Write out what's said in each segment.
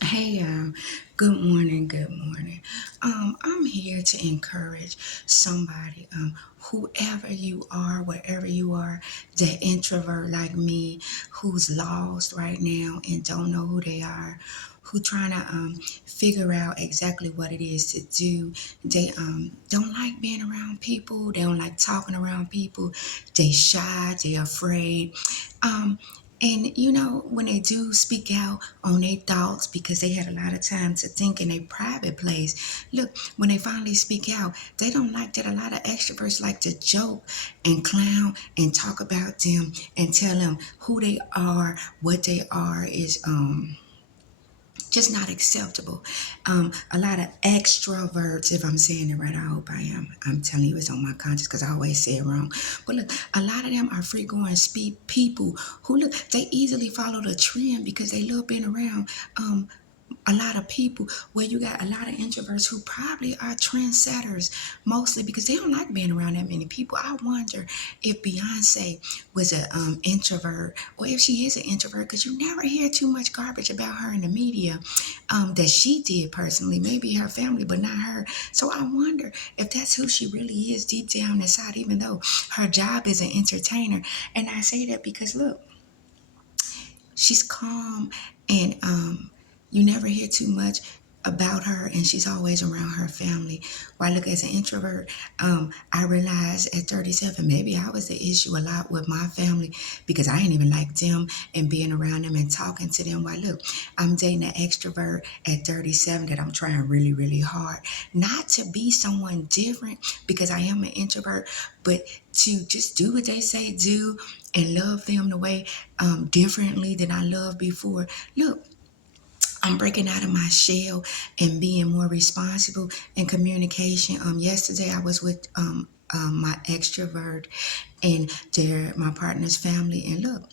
Hey, good morning, good morning. I'm here to encourage somebody, whoever you are, wherever you are, that introvert like me, who's lost right now and don't know who they are, who trying to figure out exactly what it is to do. They don't like being around people. They don't like talking around people. They shy. They afraid. Um, and when they do speak out on their thoughts because they had a lot of time to think in a private place, look, when they finally speak out, they don't like that. A lot of extroverts like to joke and clown and talk about them and tell them who they are, what they are is just not acceptable. A lot of extroverts, if I'm saying it right, I hope I am. I'm telling you, it's on my conscience because I always say it wrong. But look, a lot of them are free going speed people who look, they easily follow the trend because they love being around a lot of people, where you got a lot of introverts who probably are trendsetters mostly because they don't like being around that many people. I wonder if Beyonce was an introvert, or if she is an introvert, because you never hear too much garbage about her in the media that she did personally, maybe her family, but not her. So I wonder if that's who she really is deep down inside, even though her job is an entertainer. And I say that because look, she's calm, and you never hear too much about her, and she's always around her family. While look, as an introvert, I realized at 37 maybe I was the issue a lot with my family because I ain't even like them and being around them and talking to them. While look, I'm dating an extrovert at 37 that I'm trying really really hard not to be someone different because I am an introvert, but to just do what they say do and love them the way differently than I loved before. Look, I'm breaking out of my shell and being more responsible in communication. Yesterday I was with my extrovert and my partner's family, and look,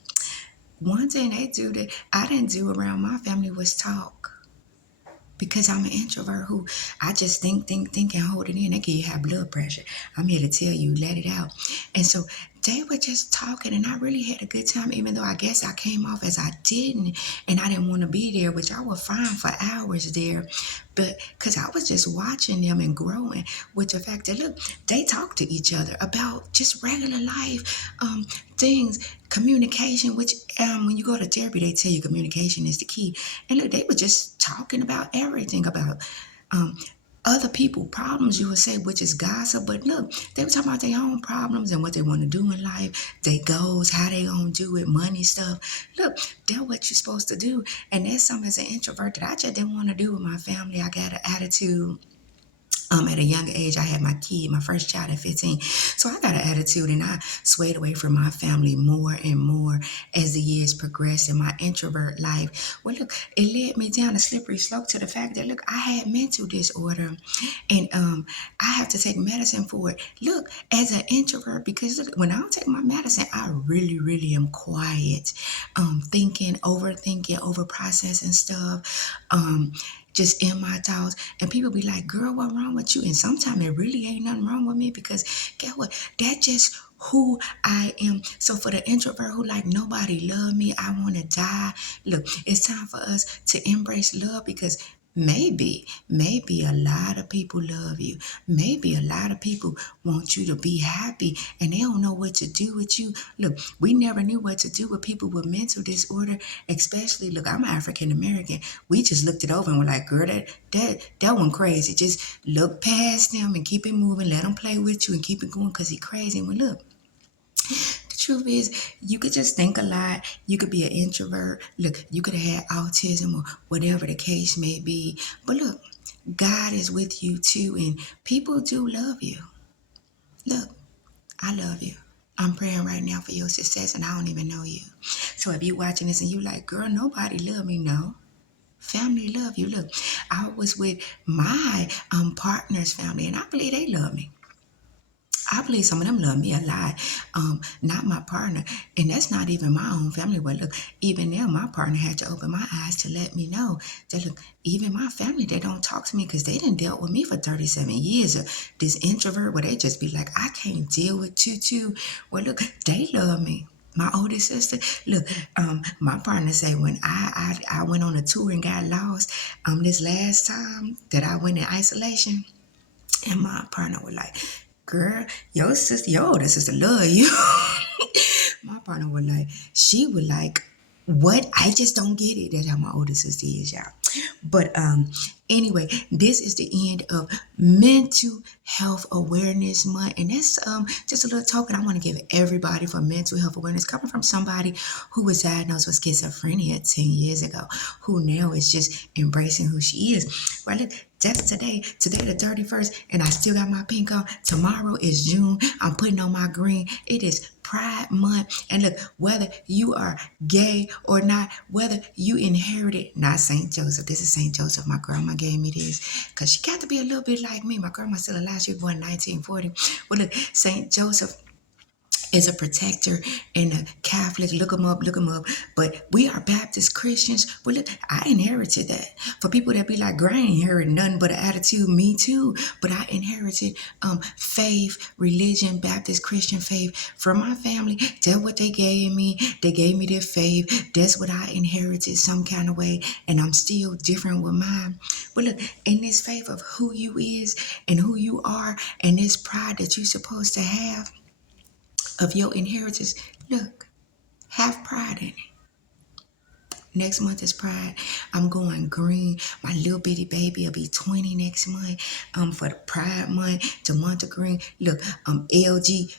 one thing they do that I didn't do around my family was talk. Because I'm an introvert who I just think, and hold it in. They can have blood pressure. I'm here to tell you, let it out. And so they were just talking, and I really had a good time, even though I guess I came off as I didn't, and I didn't want to be there, which I was fine for hours there. But because I was just watching them and growing with the fact that, look, they talk to each other about just regular life things, communication, which when you go to therapy, they tell you communication is the key. And look, they were just talking about everything, about um, other people problems, you would say, which is gossip. But look, they were talking about their own problems and what they want to do in life, their goals, how they gonna do it, money stuff. Look, that's what you're supposed to do. And that's something as an introvert that I just didn't want to do with my family. I got an attitude. At a younger age, I had my kid, my first child at 15. So I got an attitude, and I swayed away from my family more and more as the years progressed in my introvert life. Well, look, it led me down a slippery slope to the fact that, look, I had mental disorder, and I have to take medicine for it. Look, as an introvert, because look, when I don't take my medicine, I really, really am quiet, thinking, over processing stuff. Just in my thoughts, and people be like, girl, what wrong with you? And sometimes it really ain't nothing wrong with me because guess what, that just who I am. So for the introvert who like nobody love me, I want to die, look, it's time for us to embrace love because maybe a lot of people love you. Maybe a lot of people want you to be happy and they don't know what to do with you. Look, we never knew what to do with people with mental disorder, especially, look, I'm African American. We just looked it over and were like, girl, that one crazy. Just look past them and keep it moving. Let them play with you and keep it going because he crazy. And well, look, the truth is, you could just think a lot. You could be an introvert. Look, you could have had autism or whatever the case may be. But look, God is with you too, and people do love you. Look, I love you. I'm praying right now for your success, and I don't even know you. So if you watching this and you like, girl, nobody love me, no. Family love you. Look, I was with my partner's family, and I believe they love me. I believe some of them love me a lot, not my partner. And that's not even my own family. Well, look, even there, my partner had to open my eyes to let me know that, look, even my family, they don't talk to me because they didn't deal with me for 37 years. Or this introvert where they just be like, I can't deal with Tutu. Well, look, they love me. My oldest sister, look, my partner say when I went on a tour and got lost, this last time that I went in isolation, and my partner was like, girl, your older sister love you. My partner was like, she was like, what? I just don't get it. That's how my older sister is, y'all. But anyway, this is the end of Mental Health Awareness Month, and that's just a little token I want to give everybody for mental health awareness, coming from somebody who was diagnosed with schizophrenia 10 years ago, who now is just embracing who she is. Well, look, that's today the 31st, and I still got my pink on. Tomorrow is June. I'm putting on my green. It is Pride Month. And look, whether you are gay or not, whether you inherited, not St. Joseph, this is St. Joseph, my grandma gave me this, because she got to be a little bit like me. My grandma still alive, she was born in 1940. Well, look, St. Joseph is a protector and a Catholic. Look them up, look them up. But we are Baptist Christians. Well, look, I inherited that. For people that be like, girl, I ain't inherited nothing but an attitude. Me too. But I inherited faith, religion, Baptist Christian faith from my family. That's what they gave me. They gave me their faith. That's what I inherited some kind of way. And I'm still different with mine. But look, in this faith of who you is and who you are and this pride that you're supposed to have of your inheritance, look, have pride in it. Next month is Pride. I'm going green. My little bitty baby will be 20 next month. For the Pride Month, the month of green. Look, LGBTQ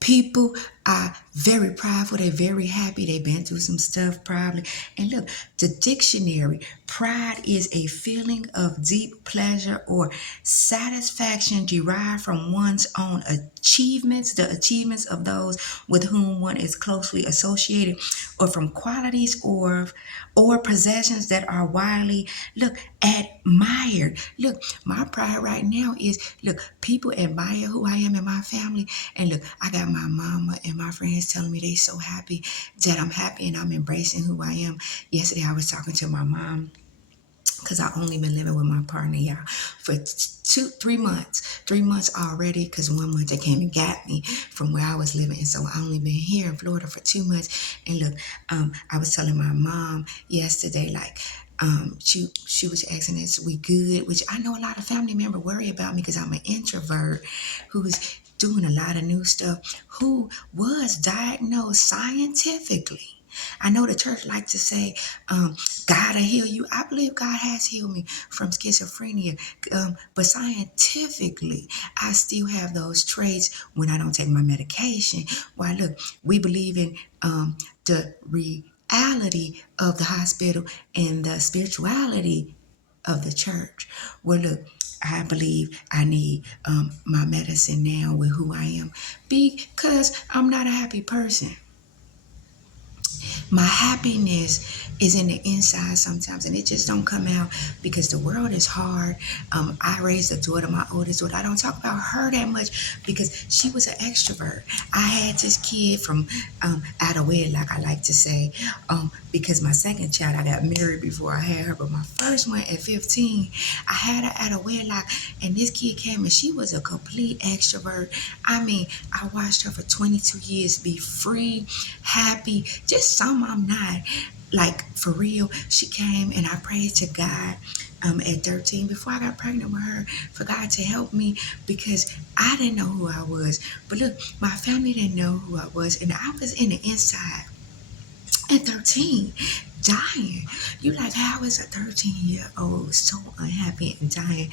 people are very prideful. They're very happy. They've been through some stuff probably. And look, the dictionary, pride is a feeling of deep pleasure or satisfaction derived from one's own achievements, the achievements of those with whom one is closely associated, or from qualities or possessions that are widely, look, admired. Look, my pride right now is, look, people admire who I am in my family. And look, I got my mama and my friends telling me they so happy that I'm happy and I'm embracing who I am. Yesterday I was talking to my mom, because I only been living with my partner, y'all, for 3 months already, because 1 month they came and got me from where I was living. And so I only been here in Florida for 2 months. And look, I was telling my mom yesterday, like, she was asking us, we good? Which I know a lot of family members worry about me because I'm an introvert who's doing a lot of new stuff, who was diagnosed scientifically. I know the church like to say, God will heal you. I believe God has healed me from schizophrenia. But scientifically, I still have those traits when I don't take my medication. Why, look, we believe in the reality of the hospital and the spirituality of the church. Well, look, I believe I need my medicine now with who I am, because I'm not a happy person. My happiness is in the inside sometimes, and it just don't come out because the world is hard. I raised a daughter, my oldest daughter. I don't talk about her that much because she was an extrovert. I had this kid from out of wedlock, I like to say, because my second child, I got married before I had her, but my first one at 15, I had her out of wedlock, and this kid came and she was a complete extrovert. I mean, I watched her for 22 years be free, happy, just some I'm not. Like, for real, she came and I prayed to God at 13 before I got pregnant with her for God to help me, because I didn't know who I was. But look, my family didn't know who I was, and I was in the inside at 13 dying. You like, how is a 13-year-old so unhappy and dying?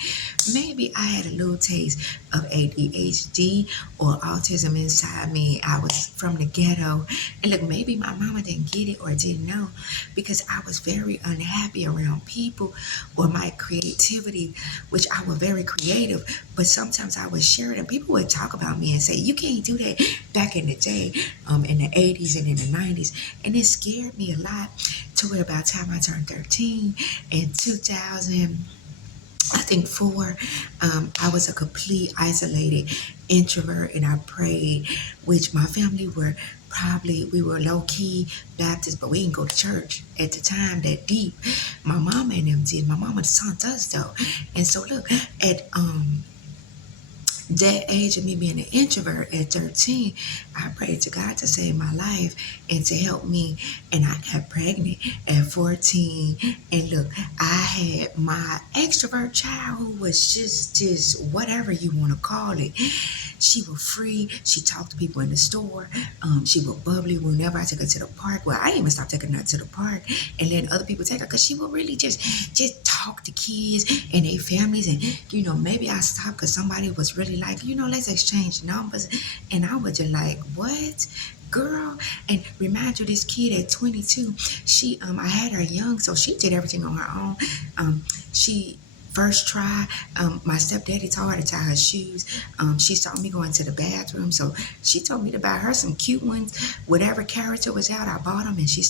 Maybe I had a little taste of ADHD or autism inside me. I was from the ghetto, and look, maybe my mama didn't get it or didn't know, because I was very unhappy around people or my creativity, which I was very creative, but sometimes I would share it and people would talk about me and say, you can't do that. Back in the day, in the 80s and in the 90s, and it scared me a lot, to where by the time I turned 13 in 2000, I think 4, I was a complete isolated introvert, and I prayed, which my family were probably, we were low-key Baptist, but we didn't go to church at the time that deep. My mama and them did. My mama the son does though. And so look, at that age of me being an introvert at 13, I prayed to God to save my life and to help me. And I got pregnant at 14. And look, I had my extrovert child who was just whatever you want to call it. She was free. She talked to people in the store. She was bubbly whenever I took her to the park. Well, I even stopped taking her to the park and letting other people take her because she would really just talk to kids and their families. And, maybe I stopped because somebody was really like, let's exchange numbers. And I was just like, what? Girl, and remind you, this kid at 22, I had her young, so she did everything on her own. She first try, my stepdaddy taught her to tie her shoes. She saw me going to the bathroom, so she told me to buy her some cute ones. Whatever character was out, I bought them, and she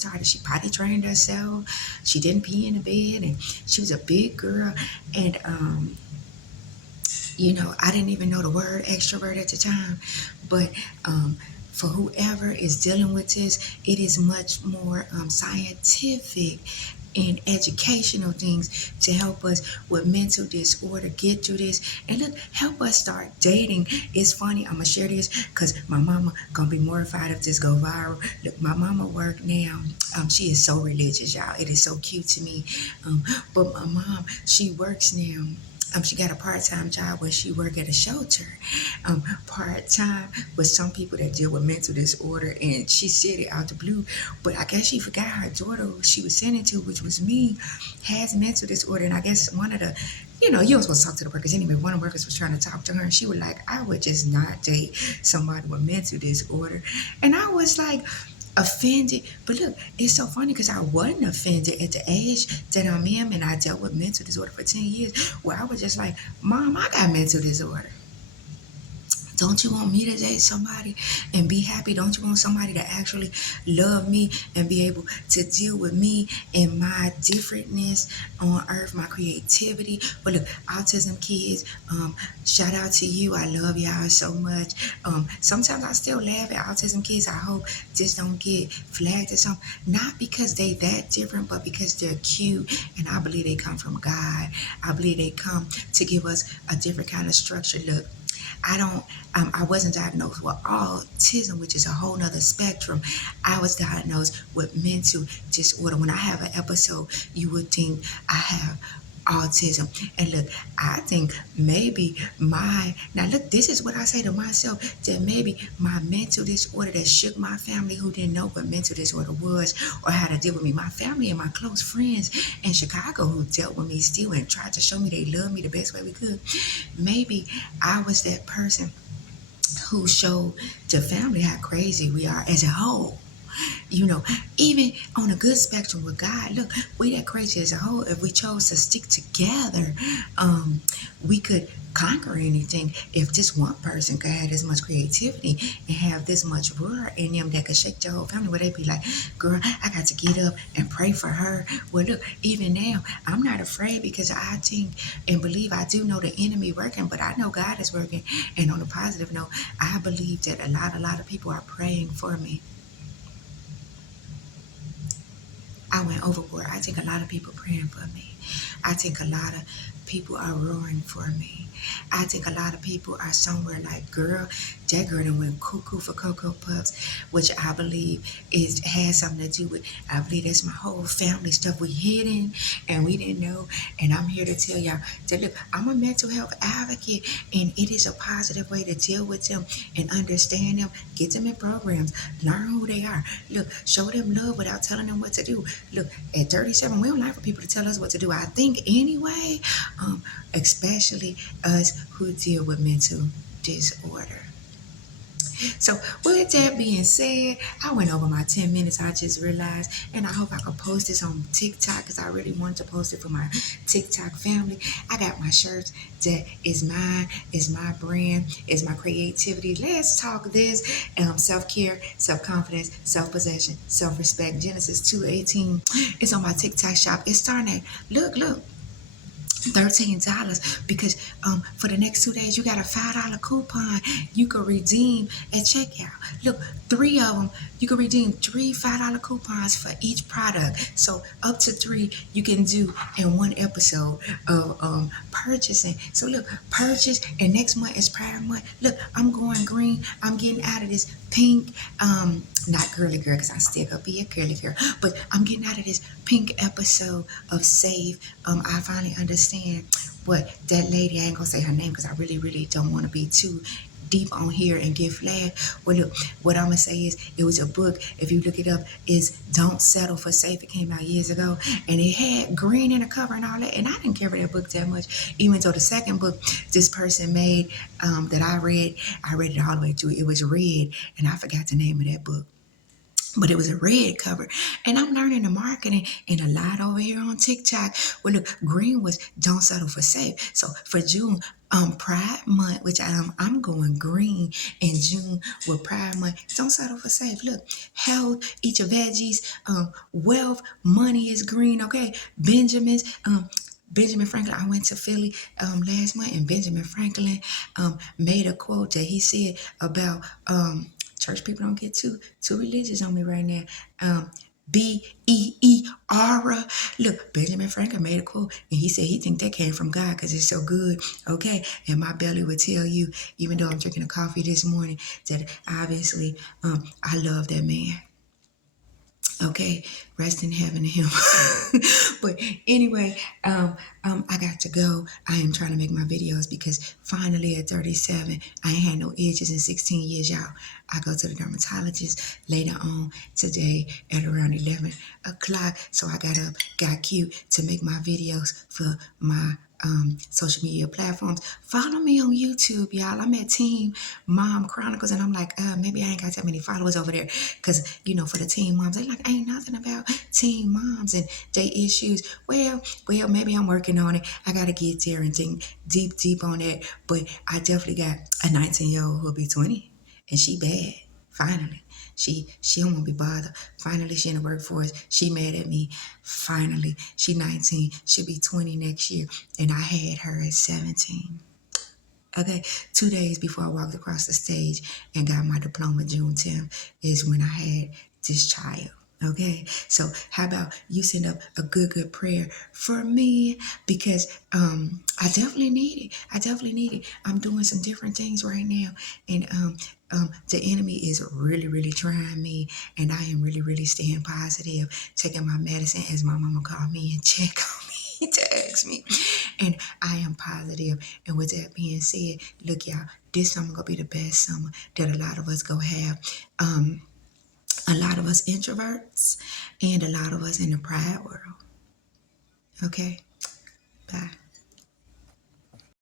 potty trained herself. She didn't pee in the bed, and she was a big girl. And I didn't even know the word extrovert at the time, but for whoever is dealing with this, it is much more scientific and educational things to help us with mental disorder get through this. And look, help us start dating. It's funny, I'm gonna share this because my mama gonna be mortified if this go viral. Look, my mama work now. She is so religious, y'all. It is so cute to me. But my mom, she works now. She got a part-time job where she work at a shelter, part-time with some people that deal with mental disorder, and she said it out the blue, but I guess she forgot her daughter who she was sending to, which was me, has mental disorder. And I guess one of the, you weren't supposed to talk to the workers anyway. One of the workers was trying to talk to her, and she was like, I would just not date somebody with mental disorder. And I was like, offended. But look, it's so funny because I wasn't offended at the age that I'm in, and I dealt with mental disorder for 10 years, where I was just like, Mom, I got mental disorder. Don't you want me to date somebody and be happy? Don't you want somebody to actually love me and be able to deal with me and my differentness on earth, my creativity? But look, autism kids, shout out to you. I love y'all so much. Sometimes I still laugh at autism kids. I hope this don't get flagged or something. Not because they that different, but because they're cute, and I believe they come from God. I believe they come to give us a different kind of structure. Look, I wasn't diagnosed with autism, which is a whole nother spectrum. I was diagnosed with mental disorder. When I have an episode, you would think I have autism. And look, I think maybe now look, this is what I say to myself, that maybe my mental disorder that shook my family who didn't know what mental disorder was or how to deal with me, my family and my close friends in Chicago who dealt with me still and tried to show me they loved me the best way we could. Maybe I was that person who showed the family how crazy we are as a whole. Even on a good spectrum with God, look, we that crazy as a whole. If we chose to stick together, we could conquer anything. If just one person could have this much creativity and have this much roar in them that could shake the whole family, where they be like, girl, I got to get up and pray for her. Well, look, even now, I'm not afraid because I think and believe I do know the enemy working, but I know God is working. And on a positive note, I believe that a lot of people are praying for me. I went overboard. I think a lot of people praying for me. I think a lot of people are roaring for me. I think a lot of people are somewhere like, girl, that girl done went cuckoo for Cocoa Puffs, which I believe has something to do with, I believe that's my whole family stuff we hidden and we didn't know. And I'm here to tell y'all that, look, I'm a mental health advocate, and it is a positive way to deal with them and understand them, get them in programs, learn who they are. Look, show them love without telling them what to do. Look, at 37, we don't like for people to tell us what to do, I think, anyway, especially us who deal with mental disorder. So with that being said, I went over my 10 minutes, I just realized, and I hope I can post this on TikTok because I really wanted to post it for my TikTok family. I got my shirts that is mine, is my brand, is my creativity. Let's talk this. Self-care, self-confidence, self-possession, self-respect. Genesis 2:18. It's on my TikTok shop. It's starting at, look. $13 because for the next 2 days you got a $5 coupon you could redeem at checkout. Look, three of them, you can redeem three $5 coupons for each product. So up to three you can do in one episode of purchasing. So look, purchase, and next month is Pride Month. Look, I'm going green. I'm getting out of this pink, not girly girl because I still gonna be a girly girl, but I'm getting out of this pink episode of Save. I finally understand what that lady, I ain't gonna say her name because I really, really don't want to be too deep on here and get flagged. Well, look, what I'm gonna say is it was a book. If you look it up, is Don't Settle for Safe. It came out years ago, and it had green in the cover and all that. And I didn't care for that book that much, even though the second book this person made that I read it all the way through. It was red, and I forgot the name of that book, but it was a red cover. And I'm learning the marketing and a lot over here on TikTok. Well, look, green was Don't Settle for Safe. So for June, Pride Month, which I'm going green in June with Pride Month. Don't settle for safe. Look, health, eat your veggies, wealth, money is green. Okay, Benjamin Franklin. I went to Philly last month, and Benjamin Franklin made a quote that he said about church people don't get too religious on me right now. Beer. Look, Benjamin Franklin made a quote, and he said he think that came from God because it's so good. Okay, and my belly would tell you, even though I'm drinking a coffee this morning, that obviously I love that man. Okay, rest in heaven to him. But anyway, I got to go. I am trying to make my videos because finally at 37, I ain't had no edges in 16 years, y'all. I go to the dermatologist later on today at around 11 o'clock. So I got up, got cute to make my videos for my social media platforms. Follow me on YouTube, y'all. I'm at Team Mom Chronicles, and I'm like, maybe I ain't got that many followers over there, because for the teen moms, they like, ain't nothing about teen moms and their issues. Well, maybe I'm working on it. I gotta get there and think deep on that. But I definitely got a 19-year-old who'll be 20, and she bad. Finally. She don't want to be bothered. Finally, she in the workforce. She mad at me. Finally, she 19. She'll be 20 next year. And I had her at 17. Okay, 2 days before I walked across the stage and got my diploma, June 10th, is when I had this child. Okay, so how about you send up a good prayer for me, because I definitely need it. I'm doing some different things right now, and the enemy is really trying me, and I am really staying positive, taking my medicine, as my mama called me and check on me to ask me, and I am positive. And with that being said, look, y'all, this summer gonna be the best summer that a lot of us gonna have. A lot of us introverts and a lot of us in the pride world. Okay, bye.